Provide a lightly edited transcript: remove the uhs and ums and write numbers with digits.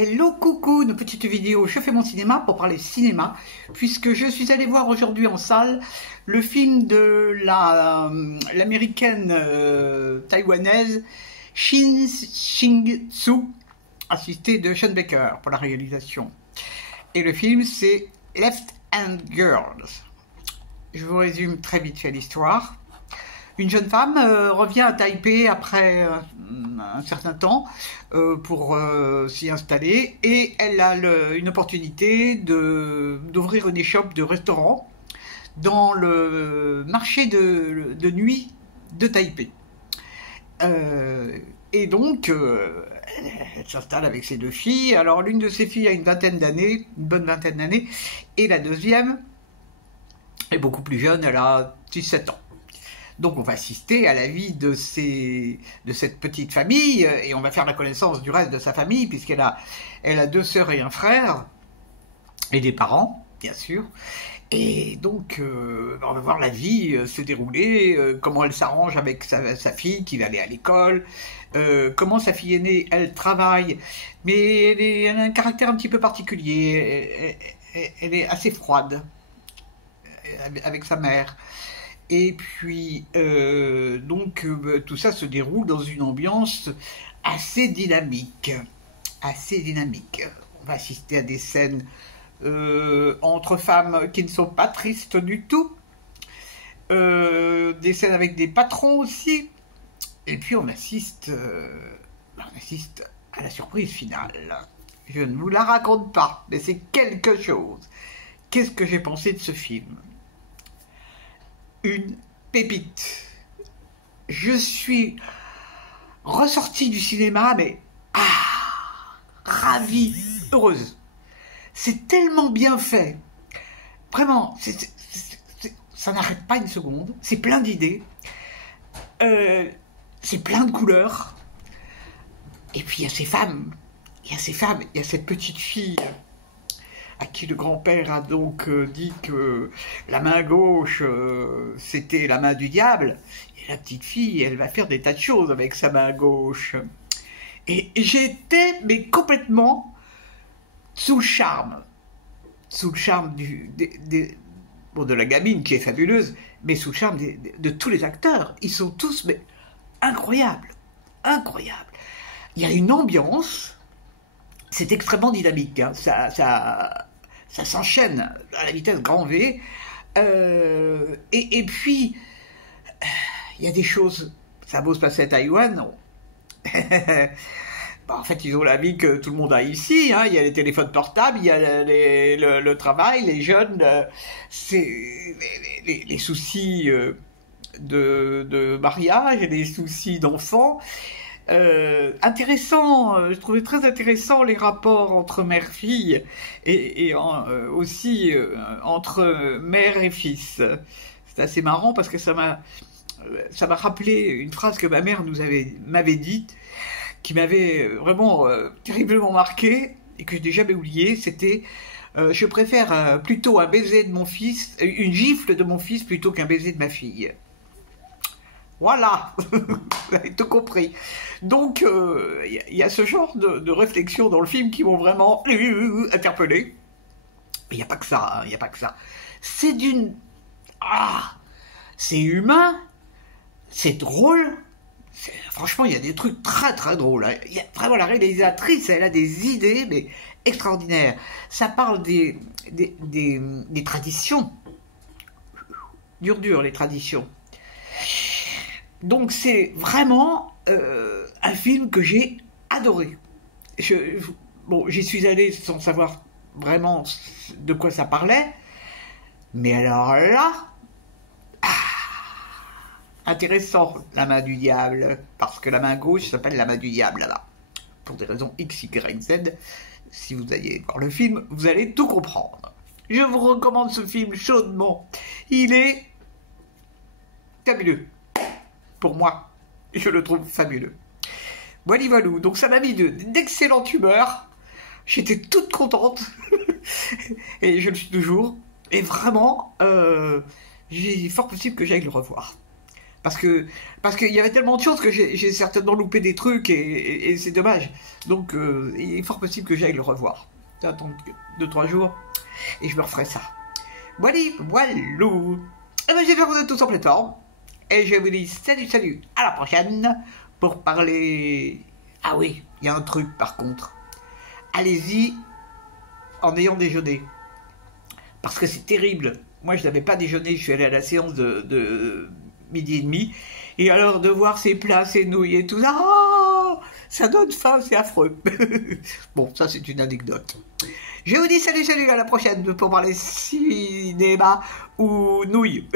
Hello coucou, une petite vidéo Je fais mon cinéma pour parler cinéma, puisque je suis allé voir aujourd'hui en salle le film de l'américaine taïwanaise Shin Ching-soo, assistée de Sean Baker pour la réalisation. Et le film c'est Left Hand Girls. Je vous résume très vite fait l'histoire. Une jeune femme revient à Taipei après un certain temps pour s'y installer et elle a une opportunité d'ouvrir une échoppe de restaurant dans le marché de nuit de Taipei. Et donc, elle s'installe avec ses deux filles. Alors, l'une de ses filles a une bonne vingtaine d'années, et la deuxième est beaucoup plus jeune, elle a 17 ans. Donc on va assister à la vie de cette petite famille et on va faire la connaissance du reste de sa famille puisqu'elle a deux sœurs et un frère et des parents, bien sûr. Et donc on va voir la vie se dérouler, comment elle s'arrange avec sa fille qui va aller à l'école, comment sa fille aînée, elle travaille, mais elle a un caractère un petit peu particulier, elle est assez froide avec sa mère. Et puis, tout ça se déroule dans une ambiance assez dynamique. On va assister à des scènes entre femmes qui ne sont pas tristes du tout. Des scènes avec des patrons aussi. Et puis on assiste à la surprise finale. Je ne vous la raconte pas, mais c'est quelque chose. Qu'est-ce que j'ai pensé de ce film ? Une pépite. Je suis ressortie du cinéma, mais ravie, heureuse. C'est tellement bien fait. Vraiment, ça n'arrête pas une seconde. C'est plein d'idées. C'est plein de couleurs. Et puis il y a ces femmes. Il y a cette petite fille à qui le grand-père a donc dit que la main gauche, c'était la main du diable. Et la petite fille, elle va faire des tas de choses avec sa main gauche. Et j'étais, mais complètement, sous le charme. Sous le charme de la gamine, qui est fabuleuse, mais sous le charme de tous les acteurs. Ils sont tous, mais, incroyables. Incroyables. Il y a une ambiance. C'est extrêmement dynamique, hein. Ça s'enchaîne à la vitesse grand V. Et puis, il y a des choses, ça a beau se passer à Taïwan. En fait, ils ont la vie que tout le monde a ici. Hein. Il y a les téléphones portables, il y a le travail, les jeunes, les soucis de mariage, les soucis d'enfants. Intéressant, je trouvais très intéressant les rapports entre mère-fille et aussi entre mère et fils. C'est assez marrant parce que ça m'a rappelé une phrase que ma mère m'avait dite, qui m'avait vraiment terriblement marqué et que je n'ai jamais oublié. C'était je préfère plutôt un baiser de mon fils, une gifle de mon fils plutôt qu'un baiser de ma fille. Voilà, vous avez tout compris. Donc, il y a ce genre de réflexions dans le film qui m'ont vraiment interpellé. Il n'y a pas que ça, il n'y a pas que ça. C'est c'est humain, c'est drôle. Franchement, il y a des trucs très très drôles. Hein. Il y a vraiment la réalisatrice, elle a des idées, mais extraordinaires. Ça parle des traditions. Dur, les traditions. Donc c'est vraiment un film que j'ai adoré. J'y suis allé sans savoir vraiment de quoi ça parlait, mais alors là, intéressant, la main du diable, parce que la main gauche s'appelle la main du diable là-bas, pour des raisons X, Y, Z. Si vous allez voir le film, vous allez tout comprendre. Je vous recommande ce film chaudement. Il est fabuleux. Pour moi, je le trouve fabuleux. Voilà, donc ça m'a mis d'excellente humeur. J'étais toute contente. Et je le suis toujours. Et vraiment, il est fort possible que j'aille le revoir. Parce qu'il y avait tellement de choses que j'ai certainement loupé des trucs et c'est dommage. Donc il est fort possible que j'aille le revoir. J'attends 2-3 jours et je me referai ça. Voilà, voilou. Et ben j'espère que vous êtes tous en pleine forme. Et je vous dis salut, à la prochaine pour parler... Ah oui, il y a un truc par contre. Allez-y en ayant déjeuné. Parce que c'est terrible. Moi je n'avais pas déjeuné, je suis allé à la séance de midi et demi. Et alors de voir ces plats, ces nouilles et tout ça, oh, ça donne faim, c'est affreux. Bon, ça c'est une anecdote. Je vous dis salut, à la prochaine pour parler cinéma ou nouilles.